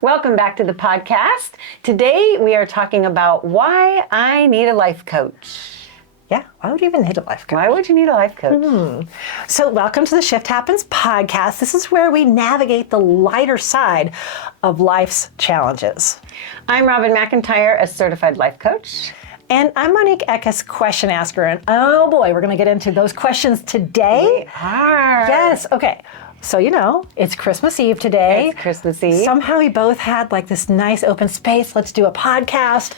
Welcome back to the podcast. Today we are talking about why I need a life coach. Yeah, why would you even need a life coach? Why would you need a life coach? So welcome to the Shift Happens podcast. This is where we navigate the lighter side of life's challenges. I'm Robin McIntire, a certified life coach. And I'm Monique, Eckes, question asker. And oh boy, we're going to get into those questions today. We are. Yes, okay. So, it's Christmas Eve today. It's Christmas Eve. Somehow we both had like this nice open space. Let's do a podcast.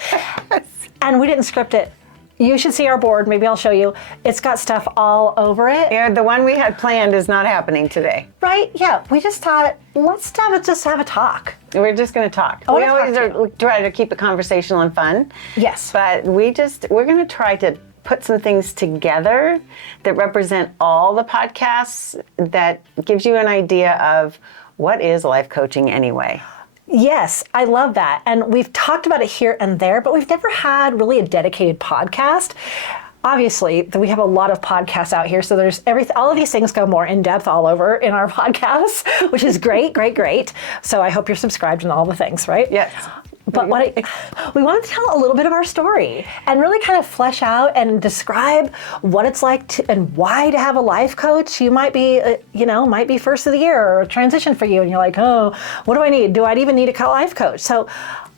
And we didn't script it. You should see our board. Maybe I'll show you. It's got stuff all over it. Yeah, the one we had planned is not happening today. Right? Yeah. We just thought, let's have a talk. We're just going to talk. We always try to keep it conversational and fun. Yes. But we're going to try to put some things together that represent all the podcasts that gives you an idea of what is life coaching anyway. Yes, I love that. And we've talked about it here and there, but we've never had really a dedicated podcast. Obviously, we have a lot of podcasts out here, so there's all of these things go more in depth all over in our podcasts, which is great, great, great. So I hope you're subscribed and all the things, right? Yes. But we wanted to tell a little bit of our story and really kind of flesh out and describe what it's like and why to have a life coach. You might be, might be first of the year or a transition for you, and you're like, oh, what do I need? Do I even need a life coach? So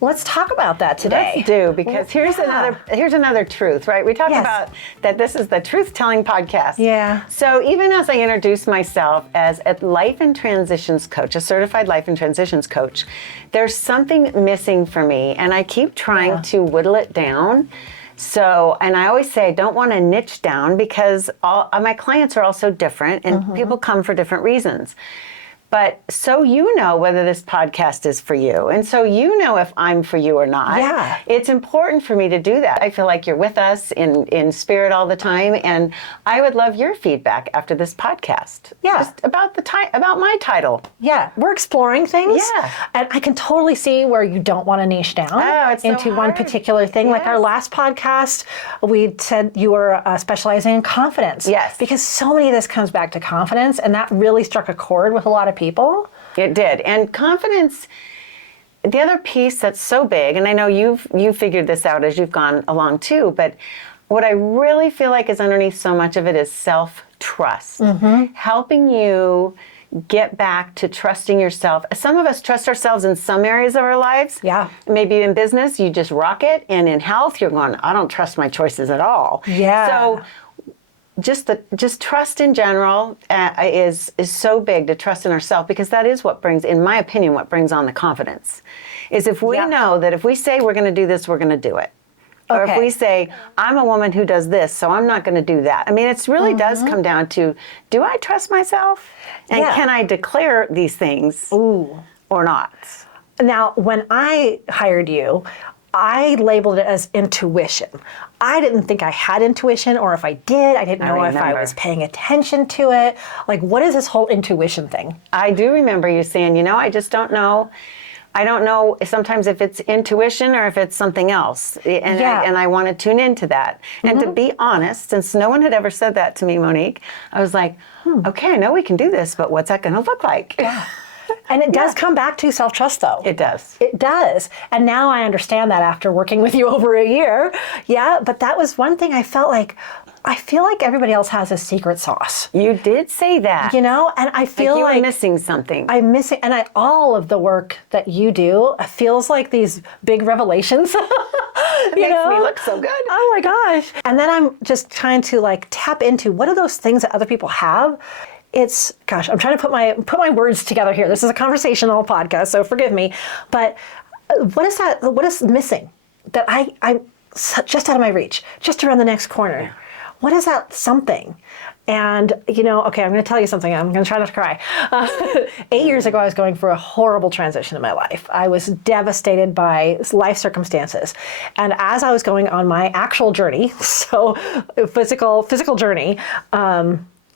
let's talk about that today. Let's do, because here's another truth, right? We talked about that this is the truth-telling podcast. Yeah. So even as I introduce myself as a life and transitions coach, a certified life and transitions coach, there's something missing for me, and I keep trying to whittle it down. So, and I always say I don't want to niche down because all my clients are also different, and people come for different reasons. But so you know whether this podcast is for you, and so you know if I'm for you or not. Yeah. It's important for me to do that. I feel like you're with us in spirit all the time, and I would love your feedback after this podcast. Yeah. Just about about my title. Yeah, we're exploring things. Yeah. And I can totally see where you don't want to niche down it's so into one hard. particular thing. Like our Yes. last podcast, we said you were specializing in confidence. Yes. Because so many of this comes back to confidence, and that really struck a chord with a lot of people. It did. And confidence, the other piece that's so big, and I know you've figured this out as you've gone along too, but what I really feel like is underneath so much of it is self-trust. Helping you get back to trusting yourself. Some of us trust ourselves in some areas of our lives. Yeah. Maybe in business, you just rock it. And in health, you're going, I don't trust my choices at all. Yeah. So just trust in general is so big, to trust in ourselves, because that is what brings, in my opinion, what brings on the confidence. Is if we know that if we say we're going to do this, we're going to do it. Or if we say, I'm a woman who does this, so I'm not going to do that. I mean, it really does come down to, do I trust myself? And can I declare these things or not? Now, when I hired you, I labeled it as intuition. I didn't think I had intuition, or if I did, I didn't know if I was paying attention to it. Like, what is this whole intuition thing? I do remember you saying, I just don't know. I don't know sometimes if it's intuition or if it's something else. And I want to tune into that. And to be honest, since no one had ever said that to me, Monique, I was like, okay, I know we can do this, but what's that going to look like? Yeah. And it does come back to self-trust, though. It does. It does. And now I understand that after working with you over a year. Yeah, but that was one thing I feel like everybody else has a secret sauce. You did say that. And I feel like you're missing something. I'm missing, and all of the work that you do feels like these big revelations. It makes me look so good. Oh my gosh. And then I'm just trying to tap into what are those things that other people have. I'm trying to put my words together here. This is a conversational podcast, so forgive me. But what is that? What is missing that I'm just out of my reach, just around the next corner? Yeah. What is that something? And, okay, I'm going to tell you something. I'm going to try not to cry. 8 years ago, I was going through a horrible transition in my life. I was devastated by life circumstances. And as I was going on my actual journey, so physical journey,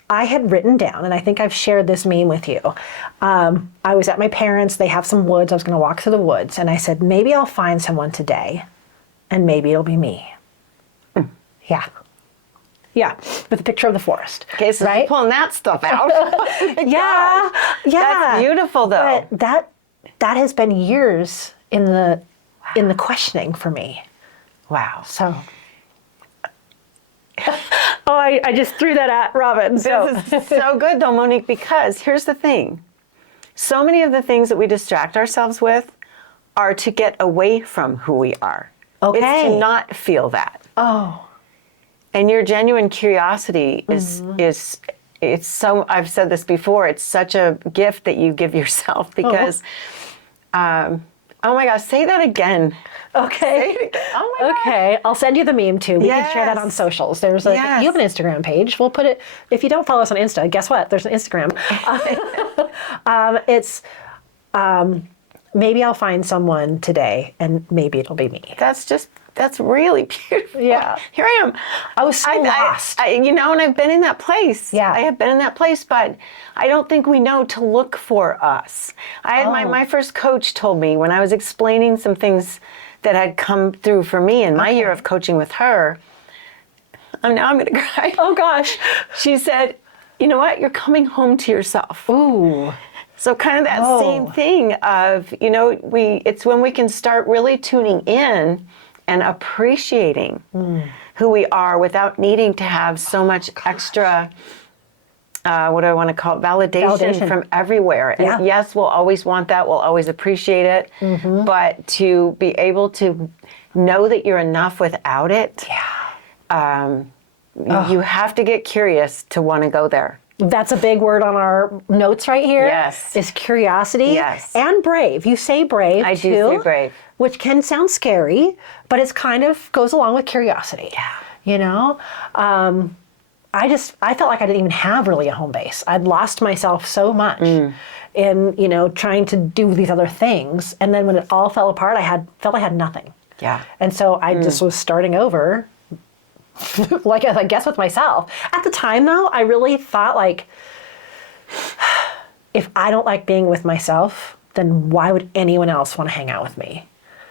I had written down, and I think I've shared this meme with you. I was at my parents', they have some woods, I was gonna walk through the woods, and I said, maybe I'll find someone today, and maybe it'll be me. Yeah. Yeah, with a picture of the forest. Okay, so right? pulling that stuff out. Yeah. That's beautiful, though. But that has been years in the questioning for me. Wow. So, I just threw that at Robin. So. This is so good though, Monique, because here's the thing. So many of the things that we distract ourselves with are to get away from who we are. Okay. It's to not feel that. Oh. And your genuine curiosity is it's so, I've said this before, it's such a gift that you give yourself because, oh my gosh, say that again. Okay. Say it again. Oh my gosh. Okay, I'll send you the meme too. We can share that Yes. on socials. There's a Yes. you have an Instagram page. We'll put it. If you don't follow us on Insta, guess what? There's an Instagram. It's maybe I'll find someone today, and maybe it'll be me. That's really beautiful. Yeah. Here I am. I was so lost. And I've been in that place. Yeah. I have been in that place, but I don't think we know to look for us. I had my first coach told me when I was explaining some things that had come through for me in my year of coaching with her. Now I'm going to cry. Oh gosh. She said, you know what? You're coming home to yourself. Ooh. So kind of that same thing of, it's when we can start really tuning in and appreciating who we are without needing to have so much extra, what do I want to call it, validation from everywhere. And yes, we'll always want that. We'll always appreciate it. But to be able to know that you're enough without it, you have to get curious to want to go there. That's a big word on our notes right here. Yes. Is curiosity. Yes. And brave. You say brave I too. do say brave. Which can sound scary, but it's kind of goes along with curiosity. Yeah. I felt like I didn't even have really a home base. I'd lost myself so much in, trying to do these other things. And then when it all fell apart, felt I had nothing. Yeah. And so I just was starting over, like I guess with myself. At the time though, I really thought like, if I don't like being with myself, then why would anyone else want to hang out with me?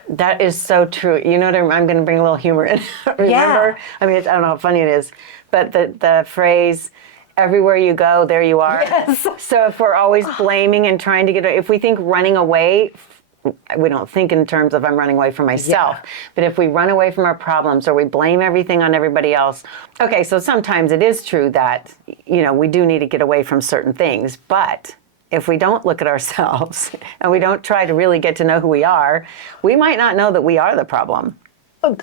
That is so true. You know what? I'm going to bring a little humor in. Remember? I mean, I don't know how funny it is, but the phrase, everywhere you go, there you are. Yes. So if we're always blaming and trying to if we think running away, we don't think in terms of I'm running away from myself. But if we run away from our problems or we blame everything on everybody else, okay, so sometimes it is true that, we do need to get away from certain things. But if we don't look at ourselves and we don't try to really get to know who we are, we might not know that we are the problem.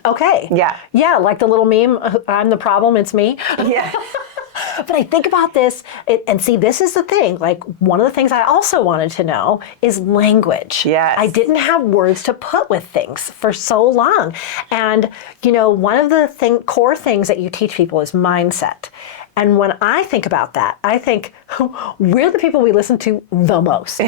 Okay. Yeah. Yeah, like the little meme, I'm the problem, it's me. Yeah. But I think about this, and see, this is the thing. Like, one of the things I also wanted to know is language. Yes. I didn't have words to put with things for so long. And, one of the core things that you teach people is mindset. And when I think about that, I think we're the people we listen to the most.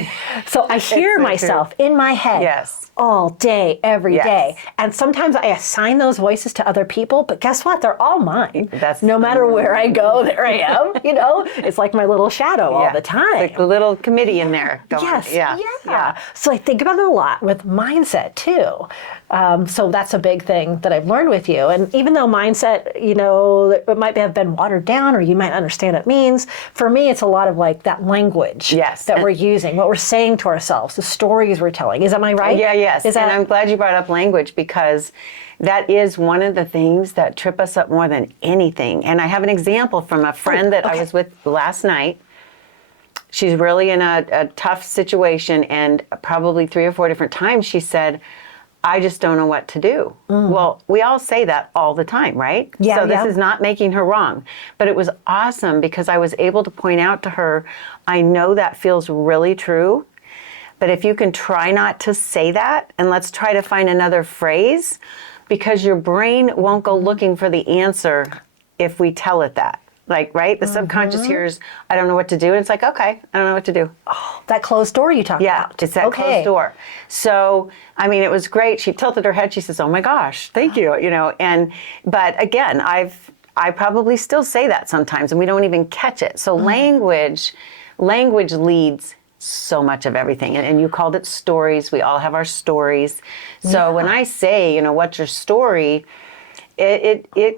So I hear myself in my head all day, every day. And sometimes I assign those voices to other people, but guess what? They're all mine. No matter where I go, there I am. It's like my little shadow all the time. It's like a little committee in there going. Yes. Yeah. So I think about it a lot with mindset too. So that's a big thing that I've learned with you. And even though mindset, it might have been watered down or you might understand what it means, for me, it's a lot of like that language that we're using, what we're saying to ourselves, the stories we're telling. Is that my right? Yes. And I'm glad you brought up language because that is one of the things that trip us up more than anything. And I have an example from a friend that I was with last night. She's really in a tough situation, and probably 3 or 4 different times she said, I just don't know what to do. Well, we all say that all the time, right? Yeah. So this is not making her wrong. But it was awesome because I was able to point out to her, I know that feels really true, but if you can try not to say that, and let's try to find another phrase, because your brain won't go looking for the answer if we tell it that. Like, right? The subconscious hears, I don't know what to do. And it's like, okay, I don't know what to do. Oh, that closed door you talked about. Yeah, it's that closed door. So, I mean, it was great. She tilted her head. She says, oh my gosh, thank you. But again, I probably still say that sometimes and we don't even catch it. So language leads so much of everything. And you called it stories. We all have our stories. So when I say, what's your story?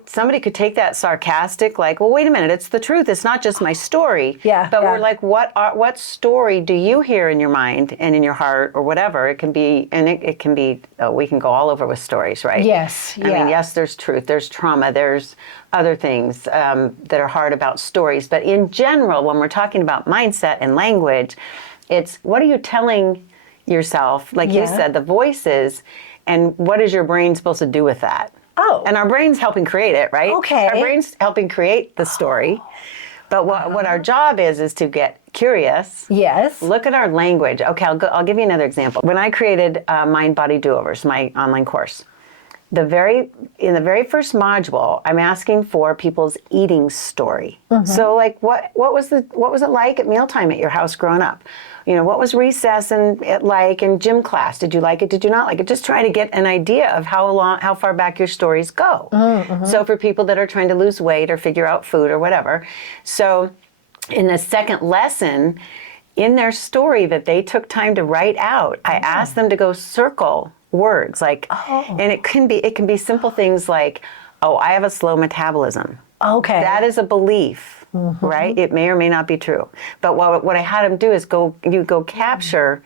somebody could take that sarcastic, like, well, wait a minute, it's the truth. It's not just my story. Yeah. But we're like, what story do you hear in your mind and in your heart or whatever? It can be, and it can be, we can go all over with stories, right? Yes. I mean, yes, there's truth, there's trauma, there's other things that are hard about stories. But in general, when we're talking about mindset and language, it's what are you telling yourself? Like you said, the voices, and what is your brain supposed to do with that? Oh. And our brain's helping create it, right? Okay. Our brain's helping create the story. But what our job is to get curious. Yes. Look at our language. Okay, I'll give you another example. When I created Mind Body Do-Overs, my online course, in the very first module, I'm asking for people's eating story. So like what was it like at mealtime at your house growing up? You know, what was recess and gym class? Did you like it? Did you not like it? Just trying to get an idea of how far back your stories go. So for people that are trying to lose weight or figure out food or whatever. So in the second lesson, in their story that they took time to write out, I asked them to go circle words and it can be simple things like, oh, I have a slow metabolism. Okay. That is a belief. Right? It may or may not be true. But what I had them do is go capture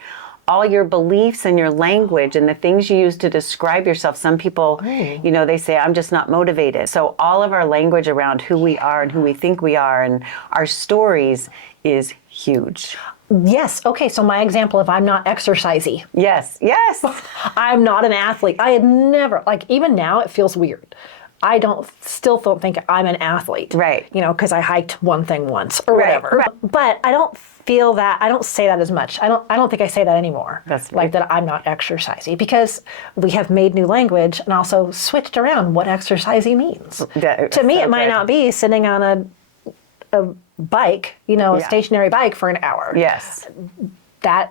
all your beliefs and your language and the things you use to describe yourself. Some people, they say, I'm just not motivated. So all of our language around who we are and who we think we are and our stories is huge. Yes. Okay. So my example, if I'm not exercisey. Yes. I'm not an athlete. I had never, even now it feels weird. I still don't think I'm an athlete. Right. Because I hiked one thing once or whatever. Right. But I don't feel that, I don't say that as much. I don't think I say that anymore. That's like that I'm not exercisey, because we have made new language and also switched around what exercisey means. To me, it might not be sitting on a bike, a stationary bike for an hour. Yes.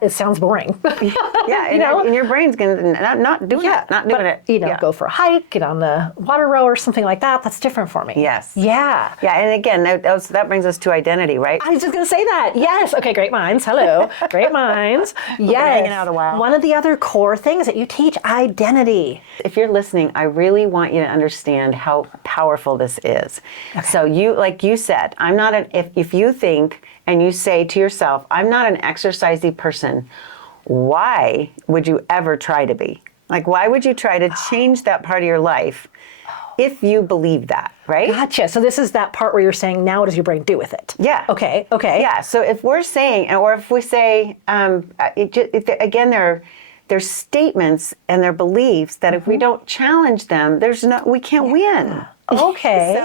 It sounds boring. And your brain's gonna not doing it. Go for a hike, get on the water row or something like that. That's different for me. Yes. Yeah. Yeah, and again, that brings us to identity, right? I was just gonna say that. Yes. Okay. Great minds. Hello. Great minds. Yes. Hanging out a while. One of the other core things that you teach, identity. If you're listening, I really want you to understand how powerful this is. Okay. So like you said, I'm not if you think and you say to yourself, I'm not an exercisey person, why would you ever try to be? Like, why would you try to change that part of your life if you believe that, right? Gotcha. So this is that part where you're saying, now what does your brain do with it? Yeah. Okay. Yeah, so if we're saying, or if we say, again, they're statements and they're beliefs that if we don't challenge them, we can't win. Okay.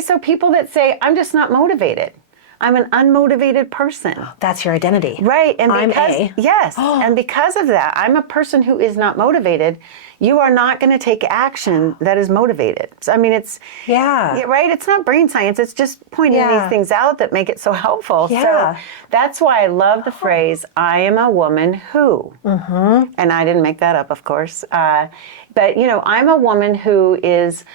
So people that say, I'm just not motivated. I'm an unmotivated person. That's your identity. Right. And Yes. And because of that, I'm a person who is not motivated. You are not going to take action that is motivated. So, I mean, it's... Yeah. Right? It's not brain science. It's just pointing these things out that make it so helpful. Yeah. So that's why I love the phrase, I am a woman who. And I didn't make that up, of course. But, I'm a woman who is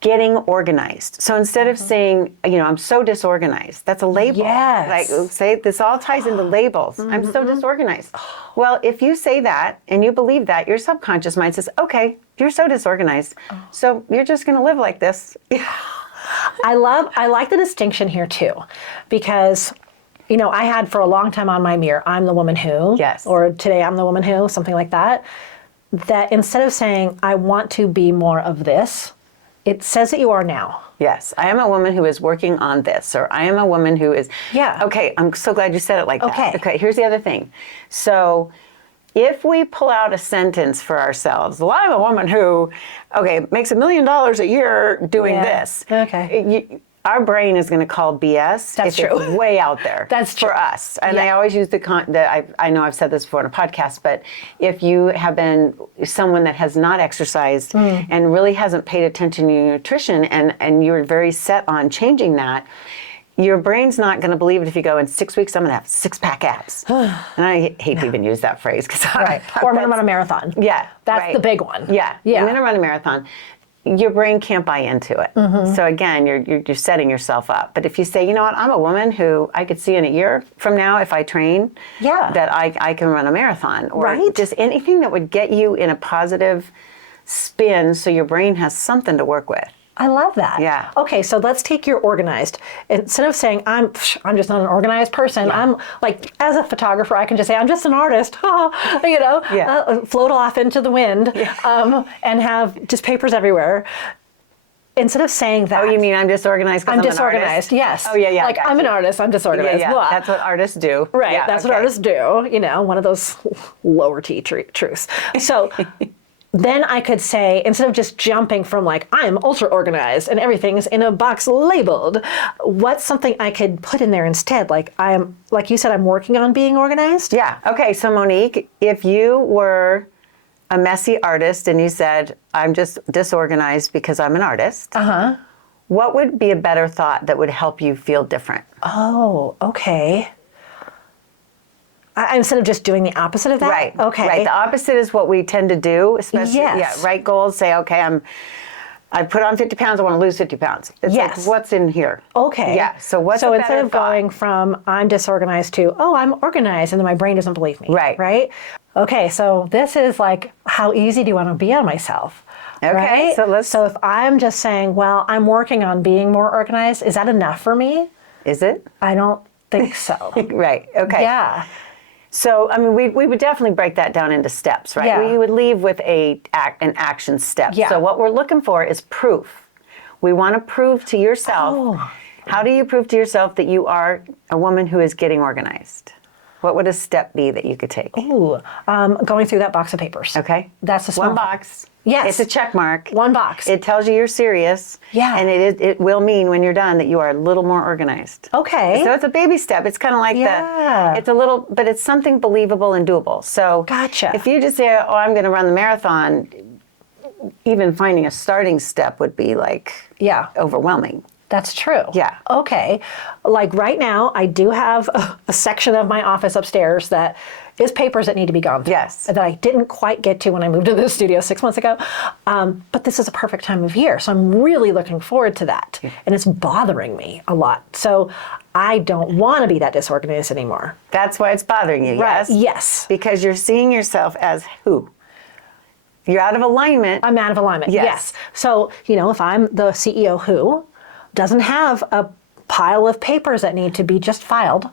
getting organized. So instead of saying, I'm so disorganized, that's a label. Yes. Like, say, this all ties into labels. I'm so disorganized. Well, if you say that and you believe that, your subconscious mind says, okay, you're so disorganized. So you're just going to live like this. I like the distinction here too, because I had for a long time on my mirror, I'm the woman who, or today I'm the woman who, something like that, that instead of saying, I want to be more of this, it says that you are now. Yes, I am a woman who is working on this, or I am a woman who is... Yeah. Okay, I'm so glad you said it like that. Okay, here's the other thing. So if we pull out a sentence for ourselves, well, I'm a woman who, makes $1 million a year doing this. Okay. Our brain is going to call BS. That's true. It's way out there. That's true. For us. And I always use I know I've said this before in a podcast, but if you have been someone that has not exercised and really hasn't paid attention to your nutrition and you're very set on changing that, your brain's not going to believe it if you go, in 6 weeks, I'm going to have 6-pack abs. And I hate to even use that phrase. Right. Or I'm going to run a marathon. Yeah. That's the big one. Yeah. I'm going to run a marathon. Your brain can't buy into it. So again, you're setting yourself up. But if you say, you know what, I'm a woman who I could see in a year from now, if I train, that I can run a marathon, or just anything that would get you in a positive spin so your brain has something to work with. I love that. Yeah. Okay, so let's take your organized. Instead of saying I'm just not an organized person. Yeah. I'm like, as a photographer, I can just say I'm just an artist. Float off into the wind, and have just papers everywhere. Instead of saying that. Oh, you mean I'm disorganized because I'm disorganized? an Yes. artist? Oh, yeah. Like I'm an artist. I'm disorganized. Yeah. Blah. That's what artists do. Right. Yeah, That's what artists do. One of those lower T truths. So. Then I could say, instead of just jumping from like, I'm ultra organized and everything's in a box labeled, what's something I could put in there instead? Like like you said, I'm working on being organized? Yeah. Okay, so Monique, if you were a messy artist and you said, I'm just disorganized because I'm an artist, what would be a better thought that would help you feel different? Oh, okay. Instead of just doing the opposite of that? Right. Okay. Right. The opposite is what we tend to do, especially, Yes. write goals, say, okay, I put on 50 pounds, I want to lose 50 pounds. It's Yes. like, what's in here? Okay. Yeah. So what's So a instead better of thought? going from I'm disorganized to, I'm organized, and then my brain doesn't believe me. Right. Right? Okay, so this is like, how easy do you want to be on myself? Okay, Right? so if I'm just saying, well, I'm working on being more organized, is that enough for me? Is it? I don't think so. Right. Okay. Yeah. So, I mean, we would definitely break that down into steps, right? Yeah. We would leave with an action step. Yeah. So what we're looking for is proof. We want to prove to yourself. Oh. How do you prove to yourself that you are a woman who is getting organized? What would a step be that you could take? Ooh, going through that box of papers. Okay. That's a small one box. Yes. It's a check mark. One box. It tells you you're serious. Yeah. And it will mean when you're done that you are a little more organized. Okay. So it's a baby step. It's kind of like Yeah. it's a little, but it's something believable and doable. So Gotcha. if you just say, I'm going to run the marathon, even finding a starting step would be like overwhelming. That's true. Yeah. Okay. Like right now, I do have a section of my office upstairs that is papers that need to be gone through. Yes. That I didn't quite get to when I moved to the studio 6 months ago. But this is a perfect time of year. So I'm really looking forward to that. And it's bothering me a lot. So I don't want to be that disorganized anymore. That's why it's bothering you, Right. yes? Yes. Because you're seeing yourself as who? You're out of alignment. I'm out of alignment. Yes. So, if I'm the CEO who doesn't have a pile of papers that need to be just filed,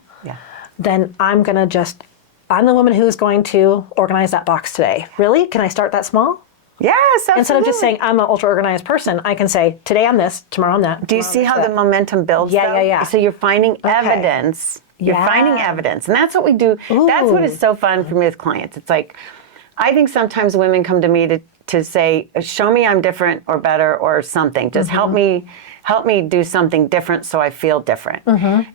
then I'm the woman who's going to organize that box today. Really? Can I start that small? Yes, absolutely. Instead of just saying I'm an ultra organized person, I can say today I'm this, tomorrow I'm that. Do you see how the momentum builds? Yeah, though? yeah. So you're finding evidence. You're Yeah. finding evidence. And that's what we do. That's what is Ooh. so fun for me with clients. It's like, I think sometimes women come to me to say, show me I'm different or better or something. Just help me do something different so I feel different.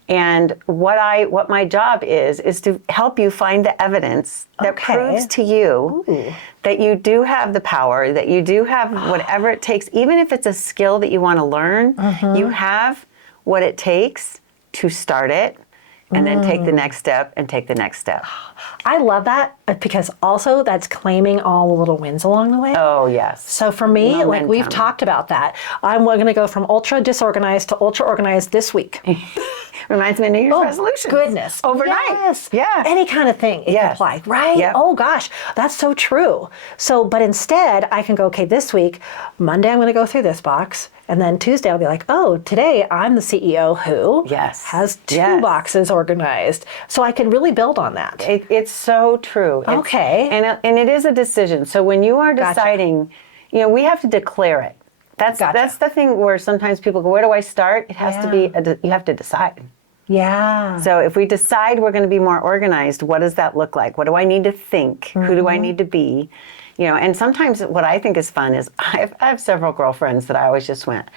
And what my job is to help you find the evidence that proves to you that you do have the power, that you do have whatever it takes, even if it's a skill that you want to learn, you have what it takes to start it and then take the next step and take the next step. I love that because also that's claiming all the little wins along the way. Oh, yes. So for me, like Momentum. we've talked about that, I'm going to go from ultra disorganized to ultra organized this week. Reminds me of New Year's resolutions. Goodness. Overnight. Yes. Yeah. Any kind of thing it can apply, right? Yep. Oh gosh, that's so true. So, but instead I can go, okay, this week, Monday I'm going to go through this box. And then Tuesday I'll be like, today I'm the CEO who has two boxes organized. So I can really build on that. It's so true. Okay. And it is a decision. So when you are deciding, we have to declare it. That's the thing where sometimes people go, where do I start? It has to be, you have to decide. Yeah. So if we decide we're going to be more organized, what does that look like? What do I need to think? Who do I need to be? And sometimes what I think is fun is I have several girlfriends that I always just went,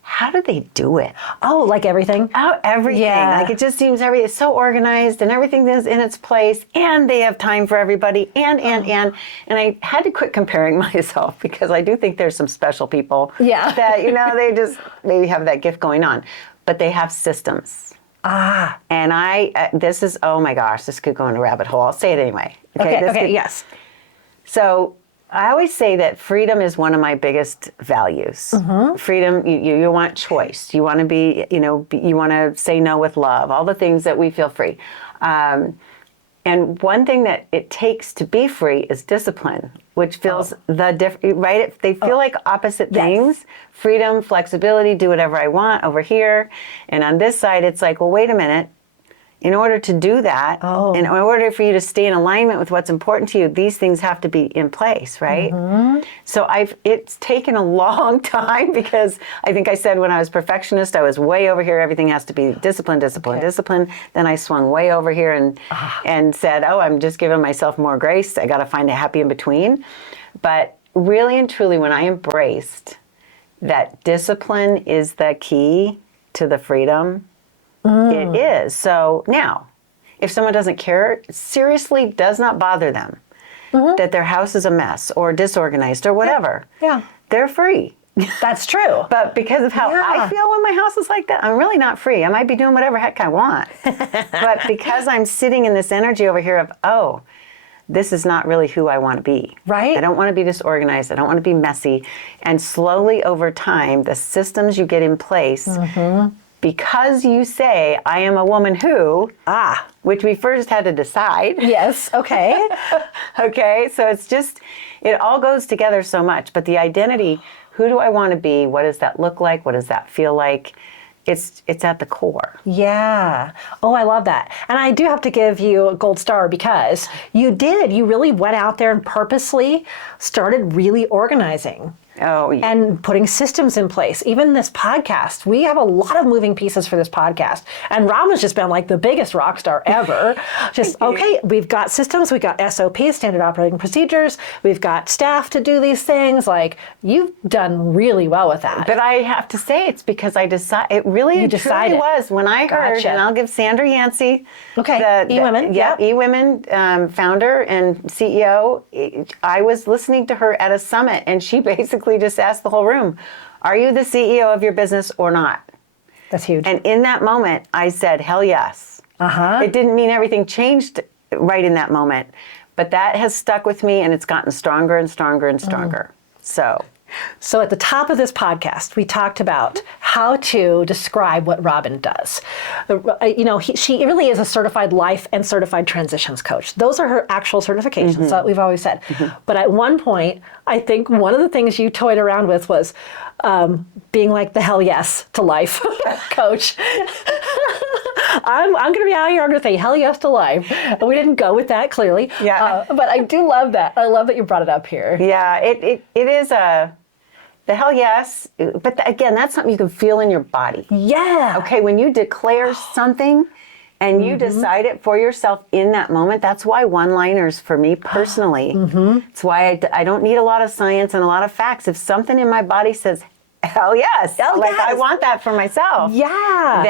how do they do it? Oh, like everything? Oh, everything. Yeah. Like it just seems it's so organized and everything is in its place and they have time for everybody and I had to quit comparing myself because I do think there's some special people that, they just maybe have that gift going on, but they have systems. And this is, oh my gosh, this could go in a rabbit hole. I'll say it anyway. Okay, yes. So I always say that freedom is one of my biggest values. Freedom, you want choice. You want to be, you want to say no with love, all the things that we feel free. And And one thing that it takes to be free is discipline, which feels right? They feel like opposite things. Freedom, flexibility, do whatever I want over here. And on this side, it's like, well, wait a minute. In order to do that, in order for you to stay in alignment with what's important to you, these things have to be in place, right? So it's taken a long time, because I think I said when I was perfectionist, I was way over here. Everything has to be discipline, discipline, discipline. Then I swung way over here and said, oh, I'm just giving myself more grace. I got to find a happy in between. But really and truly, when I embraced that discipline is the key to the freedom, it is. So now, if someone doesn't care, seriously does not bother them that their house is a mess or disorganized or whatever, they're free. That's true. But because of how I feel when my house is like that, I'm really not free. I might be doing whatever heck I want. But because I'm sitting in this energy over here of, oh, this is not really who I want to be. Right. I don't want to be disorganized. I don't want to be messy. And slowly over time, the systems you get in place, because you say, I am a woman who, which we first had to decide. Yes, okay. Okay, so it's just, it all goes together so much. But the identity, who do I want to be? What does that look like? What does that feel like? It's at the core. Yeah. Oh, I love that. And I do have to give you a gold star, because you really went out there and purposely started really organizing. Oh, yeah. And putting systems in place. Even this podcast, we have a lot of moving pieces for this podcast. And Robin's just been like the biggest rock star ever. Just, okay, we've got systems, we've got SOPs, standard operating procedures, we've got staff to do these things. Like, you've done really well with that. But I have to say, it's because I decided, it really truly was. When I heard, and I'll give Sandra Yancey, eWomen, eWomen founder and CEO, I was listening to her at a summit, and she basically just asked the whole room, are you the CEO of your business or not? That's huge. And in that moment, I said, hell yes. It didn't mean everything changed right in that moment, but that has stuck with me, and it's gotten stronger and stronger and stronger. So at the top of this podcast, we talked about how to describe what Robin does. She really is a certified life and certified transitions coach. Those are her actual certifications that we've always said. But at one point, I think one of the things you toyed around with was being like the hell yes to life coach. I'm going to be out here. I'm going to say hell yes to life. We didn't go with that, clearly. Yeah. But I do love that. I love that you brought it up here. Yeah, it is the hell yes. But again, that's something you can feel in your body. Yeah. Okay, when you declare something and you decide it for yourself in that moment, that's why one-liners for me personally, it's why I don't need a lot of science and a lot of facts. If something in my body says, hell yes, I want that for myself. Yeah.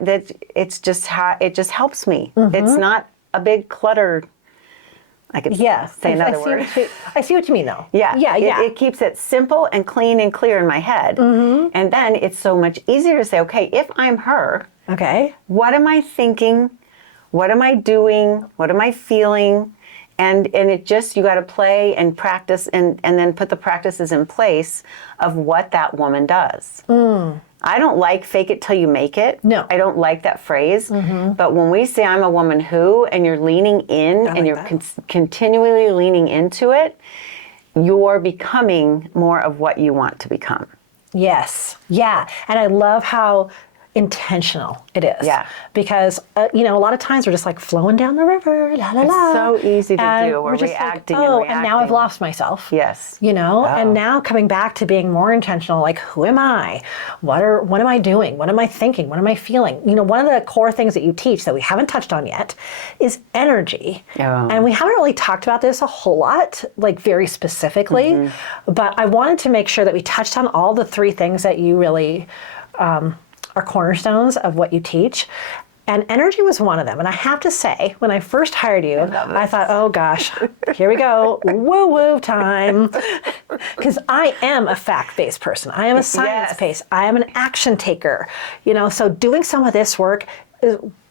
Then it just helps me. It's not a big clutter. I could say another word. I see what you mean, though. Yeah. Yeah. It keeps it simple and clean and clear in my head. And then it's so much easier to say, okay, if I'm her, what am I thinking? What am I doing? What am I feeling? And it just, you got to play and practice and then put the practices in place of what that woman does. I don't like fake it till you make it. No. I don't like that phrase. But when we say I'm a woman who, and you're leaning in and you're continually leaning into it, you're becoming more of what you want to become. Yes. Yeah. And I love how intentional it is. Yeah. Because, a lot of times we're just like flowing down the river, la la la. It's so easy to do. We're just reacting like, and reacting. and now I've lost myself. Yes. And now coming back to being more intentional, like, who am I? What am I doing? What am I thinking? What am I feeling? One of the core things that you teach that we haven't touched on yet is energy. And we haven't really talked about this a whole lot, like very specifically, but I wanted to make sure that we touched on all the three things that you really are cornerstones of what you teach. And energy was one of them. And I have to say, when I first hired you, I thought, oh gosh, here we go, woo-woo time. Because I am a fact-based person. I am a science-based. I am an action taker. So doing some of this work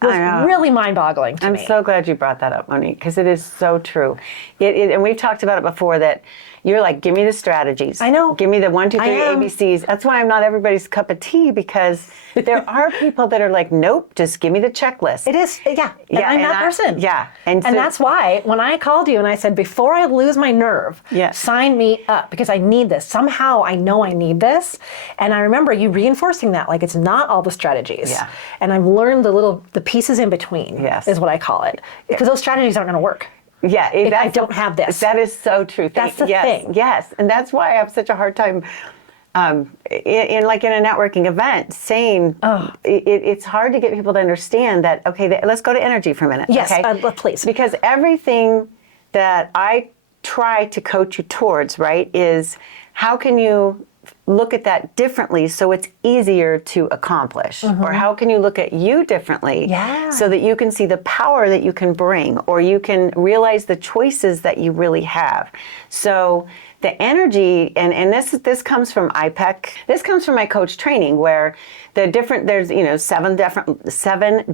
was know. really mind-boggling to I'm me. so glad you brought that up, Monique, because it is so true. And we've talked about it before that you're like, give me the strategies. I know. Give me the 1, 2, 3 I am. ABCs. That's why I'm not everybody's cup of tea, because there are people that are like, nope, just give me the checklist. It is, yeah. And I'm that person. Yeah. And that's why when I called you and I said, before I lose my nerve, Yes. sign me up, because I need this. Somehow I know I need this. And I remember you reinforcing that, like it's not all the strategies. Yeah. And I've learned the pieces in between, Yes. is what I call it. Because those strategies aren't going to work. Yeah, if I don't have this. That is so true. That's the yes, thing. Yes, and that's why I have such a hard time in a networking event saying it's hard to get people to understand that. Okay, let's go to energy for a minute. Yes, okay? Please. Because everything that I try to coach you towards, right, is how can you look at that differently so it's easier to accomplish? Or how can you look at you differently so that you can see the power that you can bring, or you can realize the choices that you really have? So the energy, and this comes from IPEC, this comes from my coach training, where there's 7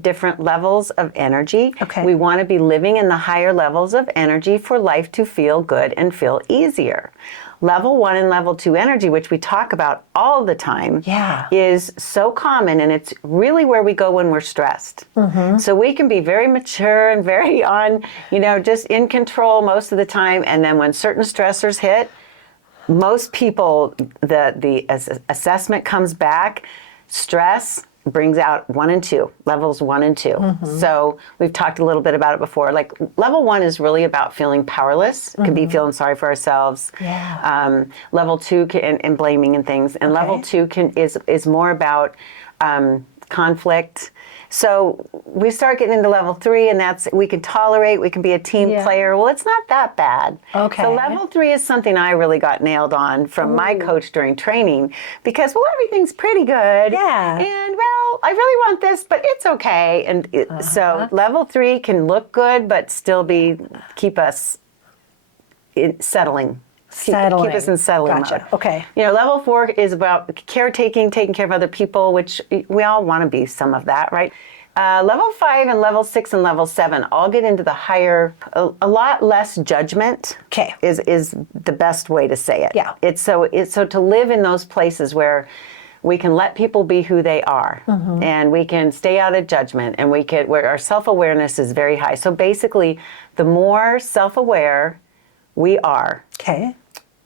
different levels of energy. Okay. We want to be living in the higher levels of energy for life to feel good and feel easier. Level 1 and level 2 energy, which we talk about all the time, is so common, and it's really where we go when we're stressed. So we can be very mature and very just in control most of the time, and then when certain stressors hit, most people, the assessment comes back, stress brings out 1 and 2, levels 1 and 2. So we've talked a little bit about it before. Like level 1 is really about feeling powerless. It can be feeling sorry for ourselves. Level 2 and blaming and things. And level 2 is more about conflict. So we start getting into level 3, and that's we can tolerate, we can be a team player. Well, it's not that bad. Okay. So level 3 is something I really got nailed on from my coach during training, because, well, everything's pretty good. Yeah. And, well, I really want this, but it's okay. And so level 3 can look good, but still keep us settling. Keep us in settling mode. Okay. Level 4 is about caretaking, taking care of other people, which we all want to be some of that, right? Level 5 and level 6 and level 7 all get into the higher, a lot less judgment. Okay. Is the best way to say it. Yeah. It's so to live in those places where we can let people be who they are, and we can stay out of judgment, and where our self-awareness is very high. So basically, the more self-aware we are,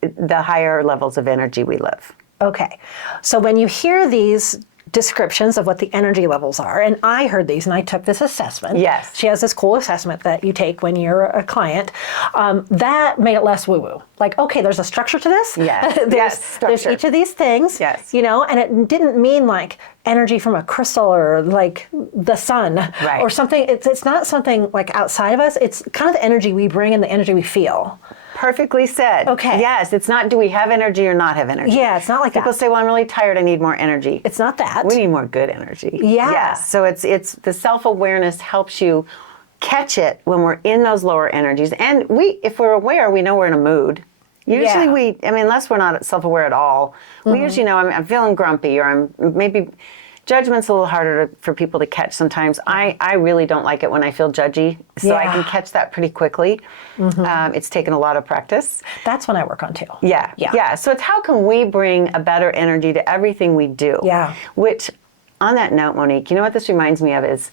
the higher levels of energy we live. Okay. So when you hear these descriptions of what the energy levels are, and I heard these and I took this assessment. Yes. She has this cool assessment that you take when you're a client. That made it less woo-woo. Like, okay, there's a structure to this. Yes. There's each of these things. Yes. And it didn't mean like energy from a crystal or like the sun or something. It's not something like outside of us. It's kind of the energy we bring and the energy we feel. Perfectly said. Okay. Yes, it's not do we have energy or not have energy. Yeah, it's not like People that. say, well, I'm really tired, I need more energy. It's not that. We need more good energy. Yeah. Yes. So it's the self-awareness helps you catch it when we're in those lower energies. And if we're aware, we know we're in a mood. Usually unless we're not self-aware at all, we usually know I'm feeling grumpy, or I'm maybe judgment's a little harder for people to catch sometimes. I really don't like it when I feel judgy, so I can catch that pretty quickly. It's taken a lot of practice. That's when I work on too. Yeah. So it's how can we bring a better energy to everything we do? Yeah. Which, on that note, Monique, you know what this reminds me of is,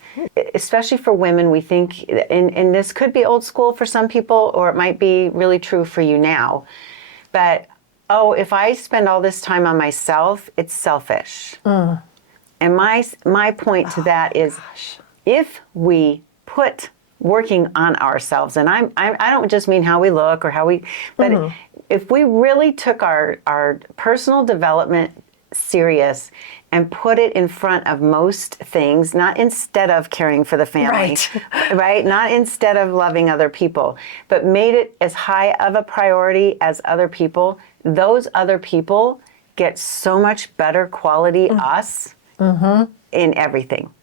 especially for women, we think, and this could be old school for some people, or it might be really true for you now, but, if I spend all this time on myself, it's selfish. And my point to that is, if we put working on ourselves, and I don't just mean how we look or how we, but if we really took our personal development serious and put it in front of most things, not instead of caring for the family, right? Not instead of loving other people, but made it as high of a priority as other people, those other people get so much better quality us. In everything.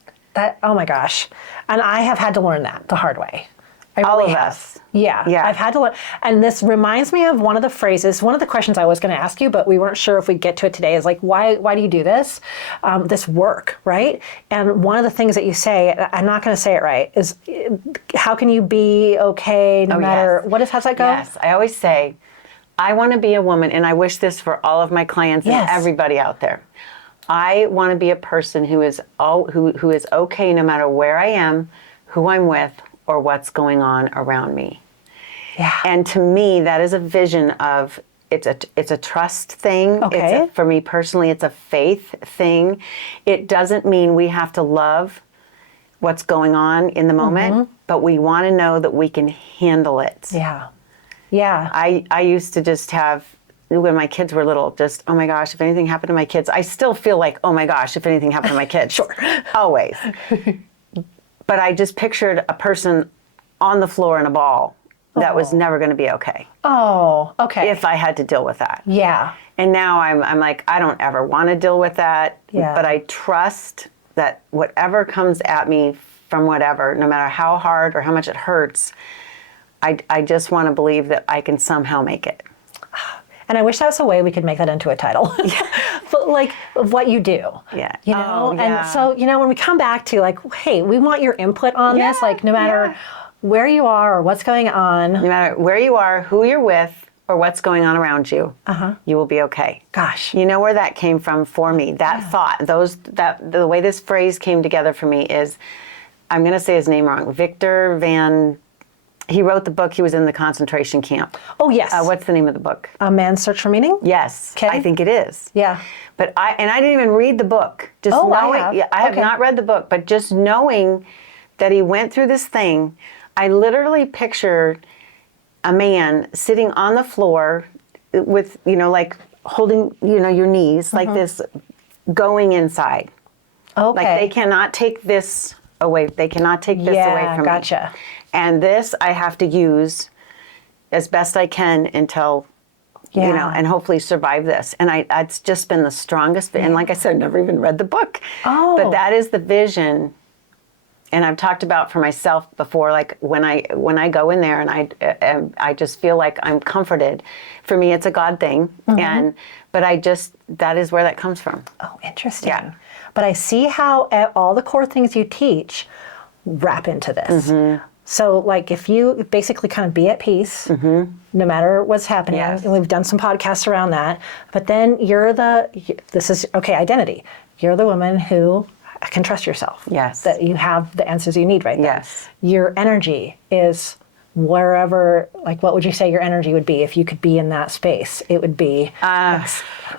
Oh my gosh. And I have had to learn that the hard way. I All really of have. us. Yeah. Yeah. I've had to learn. And this reminds me of one of the phrases, one of the questions I was going to ask you, but we weren't sure if we'd get to it today, is like, why do you do this? This work, right? And one of the things that you say, I'm not going to say it right, is how can you be okay no matter, yes. how's that go? Yes, I always say, I want to be a woman, and I wish this for all of my clients Yes. and everybody out there. I want to be a person who is who is okay no matter where I am, who I'm with, or what's going on around me. Yeah. And to me, that is a vision of it's a trust thing. Okay. For me personally, it's a faith thing. It doesn't mean we have to love what's going on in the moment, but we want to know that we can handle it. Yeah. Yeah. I used to just have, when my kids were little, just, oh my gosh, if anything happened to my kids, I still feel like, oh my gosh, if anything happened to my kids. Sure. Always. But I just pictured a person on the floor in a ball that was never going to be okay Oh, okay. if I had to deal with that. Yeah. And now I'm like, I don't ever want to deal with that. Yeah. But I trust that whatever comes at me from whatever, no matter how hard or how much it hurts, I just want to believe that I can somehow make it. And I wish that was a way we could make that into a title. But like of what you do. Yeah. You know? Oh, yeah. And so, when we come back to like, hey, we want your input on this, like no matter where you are or what's going on. No matter where you are, who you're with, or what's going on around you, you will be okay. Gosh. You know where that came from for me? That thought, the way this phrase came together for me is, I'm going to say his name wrong, he wrote the book, he was in the concentration camp. Oh, yes. What's the name of the book? A Man's Search for Meaning? Yes, Okay. I think it is. Yeah. But I didn't even read the book. Just Oh, I knowing, have. Yeah, I have Okay. not read the book, but just knowing that he went through this thing, I literally pictured a man sitting on the floor with, like holding, your knees like this, going inside. Okay. Like they cannot take this away. They cannot take this away from me. Gotcha. And this I have to use as best I can until, and hopefully survive this. And it's just been the strongest. And like I said, I've never even read the book. Oh. But that is the vision. And I've talked about for myself before, like when I go in there and I just feel like I'm comforted. For me, it's a God thing. But that is where that comes from. Oh, interesting. Yeah. But I see how all the core things you teach wrap into this. So like if you basically kind of be at peace, no matter what's happening, Yes. and we've done some podcasts around that, but then identity. You're the woman who can trust yourself. Yes. That you have the answers you need right there. Yes. Your energy is wherever, like what would you say your energy would be if you could be in that space? It would be...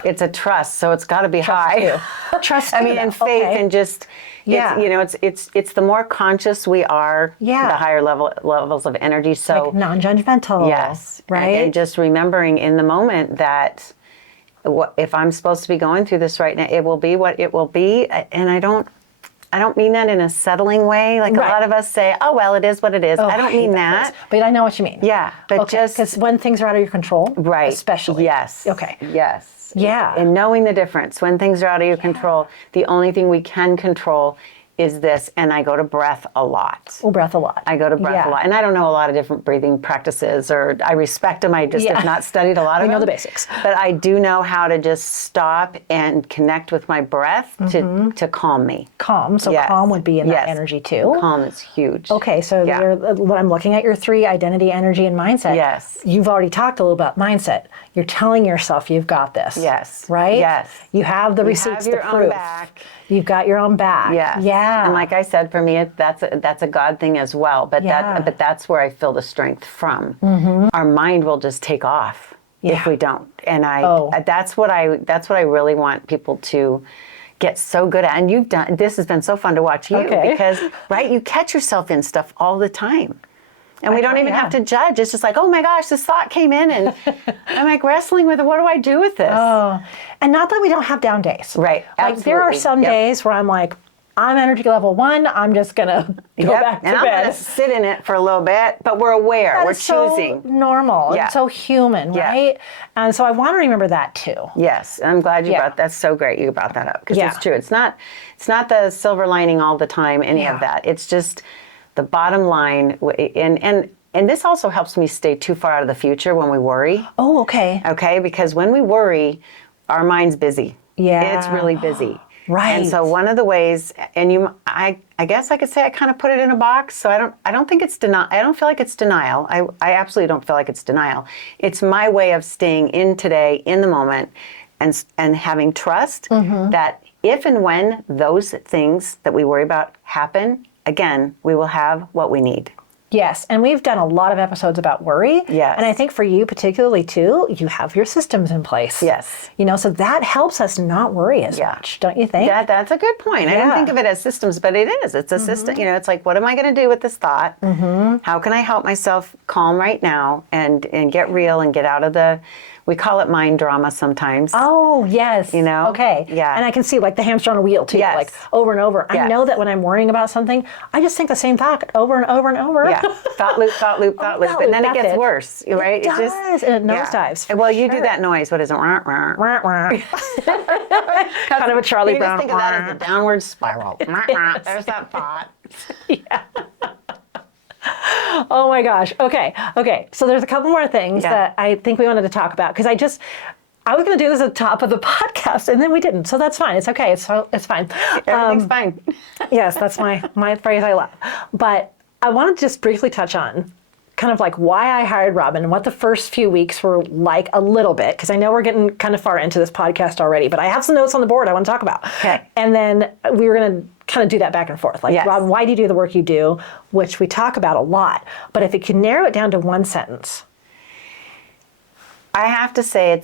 It's a trust, so it's got to be high. Trust. I mean, and faith, and just, it's the more conscious we are, the higher levels of energy. So like non-judgmental. Yes, right. And just remembering in the moment that if I'm supposed to be going through this right now, it will be what it will be, and I don't mean that in a settling way. Like a lot of us say, oh, well, it is what it is. I don't mean that. But I know what you mean. Yeah, but just... Because when things are out of your control. Right. Especially. Yes. Okay. Yes. Yeah. And knowing the difference. When things are out of your control, the only thing we can control is this. And I go to breath a lot. Oh, breath a lot. I go to breath a lot. And I don't know a lot of different breathing practices, or I respect them. I just have not studied a lot of them. We know the basics. But I do know how to just stop and connect with my breath to calm me. Calm. So calm would be in that energy too. Calm is huge. Okay, so when I'm looking at your 3, identity, energy, and mindset, Yes. you've already talked a little about mindset. You're telling yourself you've got this. Yes. Right? Yes. You have the receipts have your to own prove. back. You've got your own back. Yes. Yeah. And like I said, for me, that's a God thing as well. But that's where I feel the strength from. Our mind will just take off if we don't. And that's what I really want people to get so good at. And this has been so fun to watch you because you catch yourself in stuff all the time. And we don't even have to judge. It's just like, oh my gosh, this thought came in, and I'm like wrestling with it. What do I do with this? Oh, and not that we don't have down days. Right. Like there are some days where I'm like, I'm energy level 1. I'm just gonna go back to and bed. I'm gonna sit in it for a little bit, but we're aware. We're choosing. So normal. Yeah. It's so human, right? And so I want to remember that too. Yes, I'm glad you brought. That's so great you brought that up because it's true. It's not the silver lining all the time. Any of that. It's just the bottom line, and this also helps me stay too far out of the future when we worry. Oh, okay. Okay, because when we worry, our mind's busy. Yeah. It's really busy. Right. And so one of the ways, and I guess I could say I kind of put it in a box. So I don't think it's denial. I don't feel like it's denial. I absolutely don't feel like it's denial. It's my way of staying in today, in the moment, and having trust that if and when those things that we worry about happen, again, we will have what we need. Yes, and we've done a lot of episodes about worry. Yes. And I think for you particularly too, you have your systems in place. Yes. So that helps us not worry as much, don't you think? That's a good point. I didn't think of it as systems, but it is. It's a system. It's like, what am I going to do with this thought? How can I help myself calm right now and get real and get out of we call it mind drama sometimes. Oh, yes. Okay. Yeah. And I can see like the hamster on a wheel too, Yes. like over and over. I know that when I'm worrying about something, I just think the same thought over and over and over. Yeah. Thought loop, thought loop, thought loop. And then it gets worse, right? It does, and it nosedives. Well, you do that noise. What is it? Rah, rah. Wah, wah. Kind of a Charlie You Brown. just think of that as a downward spiral. Rah, rah. There's that thought. Oh my gosh. Okay. So there's a couple more things that I think we wanted to talk about because I was going to do this at the top of the podcast and then we didn't. So that's fine. It's okay. It's fine. Everything's fine. Yes, that's my phrase I love. But I want to just briefly touch on kind of like why I hired Robin and what the first few weeks were like a little bit, because I know we're getting kind of far into this podcast already, but I have some notes on the board I want to talk about. Okay. And then we were going to kind of do that back and forth. Like, Yes. Robin, why do you do the work you do? Which we talk about a lot. But if you could narrow it down to one sentence. I have to say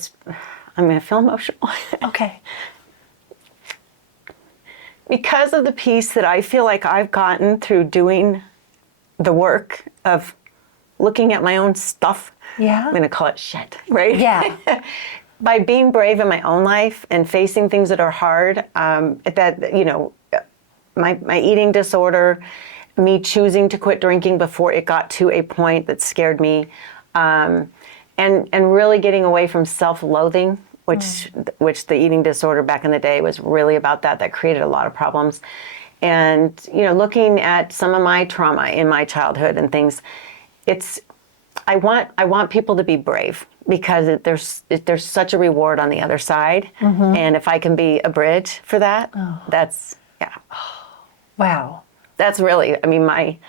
I'm going to feel emotional. Okay. Because of the peace that I feel like I've gotten through doing the work of looking at my own stuff. Yeah. I'm going to call it shit, right? Yeah. By being brave in my own life and facing things that are hard, my eating disorder, me choosing to quit drinking before it got to a point that scared me, and really getting away from self-loathing, which the eating disorder back in the day was really about that created a lot of problems. And, looking at some of my trauma in my childhood and things, I want people to be brave because there's such a reward on the other side. And if I can be a bridge for that, that's. Wow. That's really, to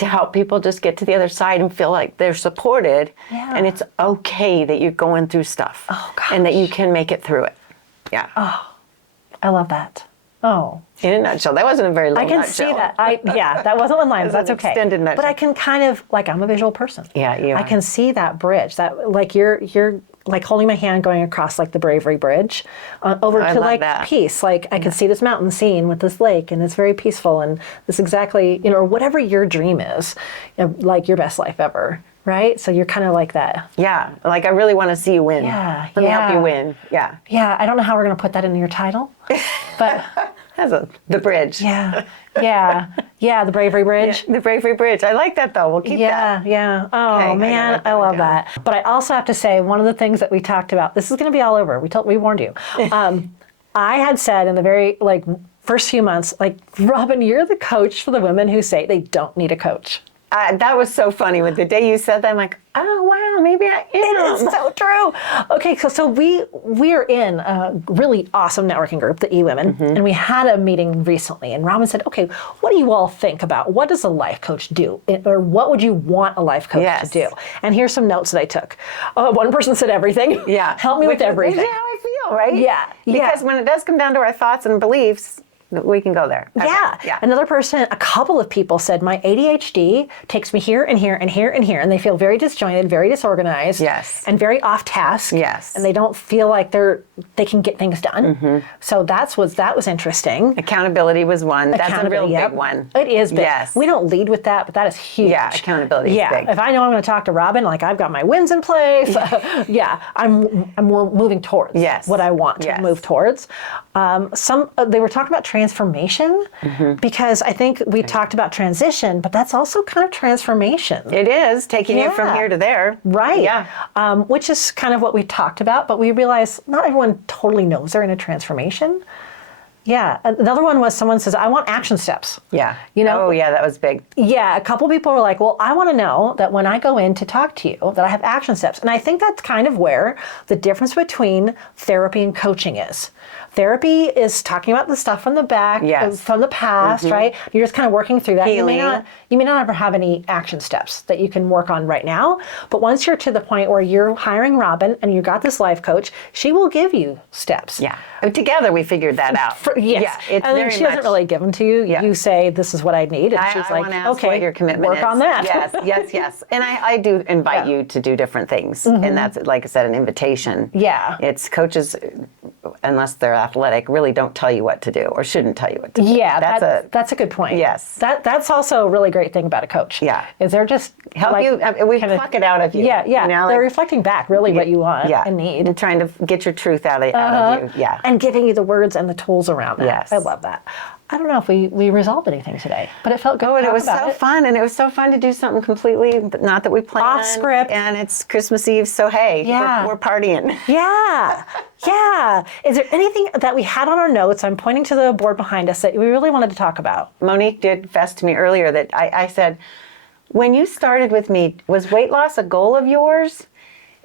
help people just get to the other side and feel like they're supported. Yeah. And it's okay that you're going through stuff. Oh, gosh. And that you can make it through it. Yeah. I love that. Oh. In a nutshell. That wasn't a very long I can nutshell. see that. That wasn't one line, but that's an okay. extended nutshell. But I can kind of, I'm a visual person. Yeah, you I are. can see that bridge, that like you're like holding my hand going across like the bravery bridge over I to love like that. peace. Like I can see this mountain scene with this lake and it's very peaceful and this exactly, or whatever your dream is, like your best life ever. Right? So you're kind of like that. Yeah. Like I really want to see you win. Yeah, Let me help yeah. you win. Yeah. Yeah. I don't know how we're going to put that into your title, but The bridge. yeah. The bravery bridge. The bravery bridge. I like that though. We'll keep that. Yeah. Oh Okay, I man, gotta write I that love down. that. But I also have to say, one of the things that we talked about, this is going to be all over. We warned you. I had said in the very first few months, Robin, you're the coach for the women who say they don't need a coach. That was so funny. With the day you said that, I'm like, oh wow, maybe I am. It is so true. Okay, so we are in a really awesome networking group, the E-Women, and we had a meeting recently, and Robin said, okay, what do you all think about? What does a life coach do? Or what would you want a life coach Yes. to do? And here's some notes that I took. One person said everything. Yeah. Help me with everything. Which is how I feel, right? Yeah, yeah. Because when it does come down to our thoughts and beliefs, we can go there. Okay. Yeah. Another person, a couple of people said, my ADHD takes me here and here and here and here. And they feel very disjointed, very disorganized. Yes. And very off task. Yes. And they don't feel like they can get things done. So that was interesting. Accountability was one. That's a real Accountability, big one. It is big. Yes. We don't lead with that, but that is huge. Yeah, accountability is big. If I know I'm going to talk to Robin, I've got my wins in place. I'm moving towards Yes. what I want to Yes. move towards. They were talking about transformation because I think we talked about transition, but that's also kind of transformation. It is taking you from Yeah. here to there. Right. Yeah. Which is kind of what we talked about, but we realize not everyone totally knows they're in a transformation. Yeah. Another one was someone says, I want action steps. Yeah. You know? Oh, yeah, that was big. Yeah, a couple people were like, well, I want to know that when I go in to talk to you, that I have action steps. And I think that's kind of where the difference between therapy and coaching is. Therapy is talking about the stuff from the back, Yes. from the past, right? You're just kind of working through that. Healing. You may not ever have any action steps that you can work on right now. But once you're to the point where you're hiring Robin and you got this life coach, she will give you steps. Yeah. Together we figured that out. Yes. Yeah, it's and then very she doesn't much, really give them to you. Yeah. You say, this is what I need. And she's I like, wanna ask okay, what your commitment work is. on that. Yes. And I do invite you to do different things. And that's, like I said, an invitation. Yeah. It's coaches, unless they're athletic, really don't tell you what to do or shouldn't tell you what to do. Yeah, that's a good point. Yes. That's also a really great thing about a coach. Yeah. Is they're just Help you, we pluck it out of you. Yeah. You know, they're like, reflecting back really what you want and need. And trying to get your truth out of you. Yeah. And giving you the words and the tools around that. Yes. I love that. I don't know if we resolved anything today, but it felt good. Oh, to and it talk was about so fun, and it was so fun to do something completely not that we planned. Off script. And it's Christmas Eve, so hey, Yeah. we're partying. Yeah. Is there anything that we had on our notes? I'm pointing to the board behind us that we really wanted to talk about. Monique did confess to me earlier that I said, when you started with me, was weight loss a goal of yours?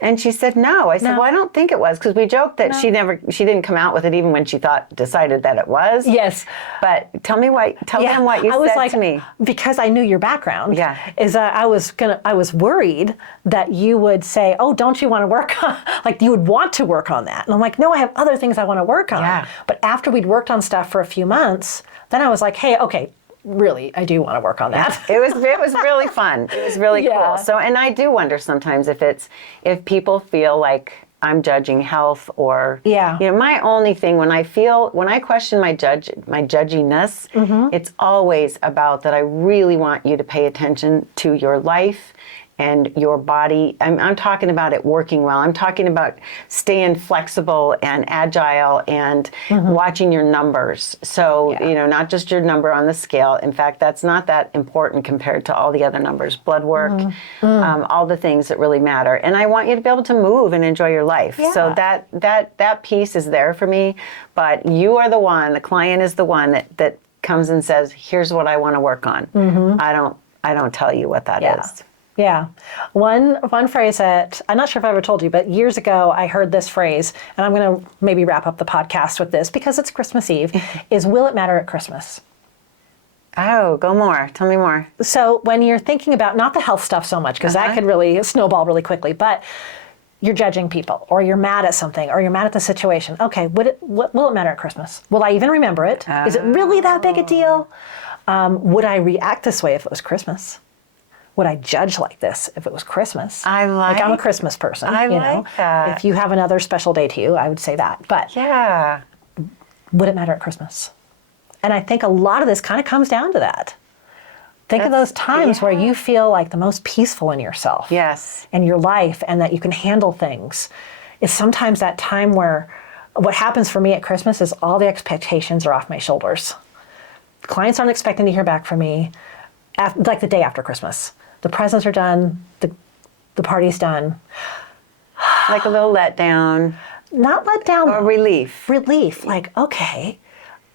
And she said, no. I said, No. well, I don't think it was, because we joked that she didn't come out with it even when she decided that it was. Yes. But tell them what you said to me. Because I knew your background. Yeah. Is that I was worried that you would say, oh, don't you want to work on, like you would want to work on that. And I'm like, no, I have other things I want to work on. Yeah. But after we'd worked on stuff for a few months, then I was like, hey, okay, really, I do want to work on that. It was really fun. It was really Yeah. cool. So, and I do wonder sometimes if people feel like I'm judging health or, Yeah. you know, my only thing when I question my judginess, it's always about that I really want you to pay attention to your life and your body. I'm talking about it working well. I'm talking about staying flexible and agile and watching your numbers. So, you know, not just your number on the scale. In fact, that's not that important compared to all the other numbers, blood work, all the things that really matter. And I want you to be able to move and enjoy your life. Yeah. So that piece is there for me. But you are the client is the one that comes and says, here's what I want to work on. I don't tell you what that is. Yeah. One phrase that, I'm not sure if I ever told you, but years ago I heard this phrase, and I'm going to maybe wrap up the podcast with this because it's Christmas Eve, is will it matter at Christmas? Oh, go more. Tell me more. So when you're thinking about not the health stuff so much, because that could really snowball really quickly, but you're judging people, or you're mad at something, or you're mad at the situation. Okay, will it matter at Christmas? Will I even remember it? Is it really that big a deal? Would I react this way if it was Christmas? Would I judge like this if it was Christmas? I'm a Christmas person. I like that. If you have another special day to you, I would say that. But yeah, would it matter at Christmas? And I think a lot of this kind of comes down to that. Think of those times where you feel like the most peaceful in yourself. Yes. And your life, and that you can handle things. It's sometimes that time where what happens for me at Christmas is all the expectations are off my shoulders. Clients aren't expecting to hear back from me like the day after Christmas. The presents are done, the party's done. Like a little letdown. Not let down. Or relief. Relief. Like, okay,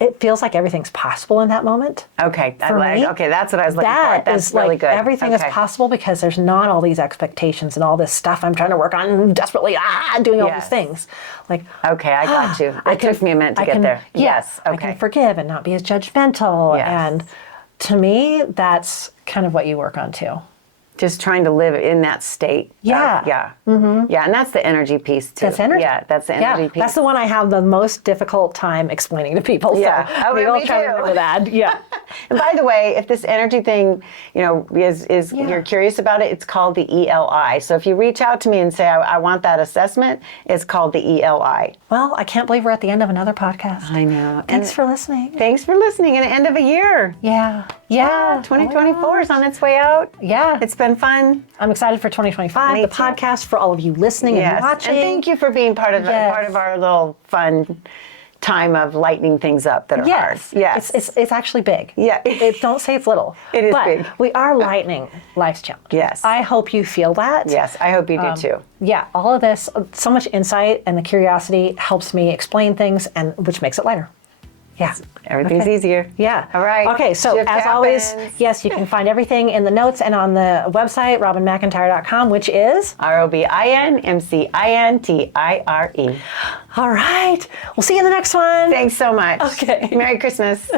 it feels like everything's possible in that moment. Okay. For me, okay, that's what I was looking for. That's is really like good. Everything is possible because there's not all these expectations and all this stuff I'm trying to work on desperately, doing all these things. Like, okay, I got you. It took me a minute to get there. Yes. Okay. I can forgive and not be as judgmental. Yes. And to me, that's kind of what you work on too. Just trying to live in that state. Yeah. Yeah. And that's the energy piece too. That's energy. Yeah, that's the energy piece. That's the one I have the most difficult time explaining to people. Yeah. So Oh, we all me try to too. remember that. Yeah. And by the way, if this energy thing, you know, is you're curious about it, it's called the ELI. So if you reach out to me and say, I want that assessment, it's called the ELI. Well, I can't believe we're at the end of another podcast. I know. Thanks for listening. Thanks for listening. And the end of a year. Yeah. 2024 is on its way out. Yeah. It's been fun. I'm excited for 2025, Me the too. podcast, for all of you listening and watching. And thank you for being part of our little fun time of lightening things up that are hard. Yes. It's actually big. Yeah. Don't say it's little. It is but big. We are lightening life's challenge. Yes. I hope you feel that. Yes, I hope you do too. Yeah, all of this, so much insight and the curiosity helps me explain things, and which makes it lighter. Yeah. Everything's easier. Yeah. All right. Okay, so Shift as always, happens. yes, you can find everything in the notes and on the website, robinmcintire.com, which is? ROBINMCINTIRE. All right. We'll see you in the next one. Thanks so much. Okay. Merry Christmas.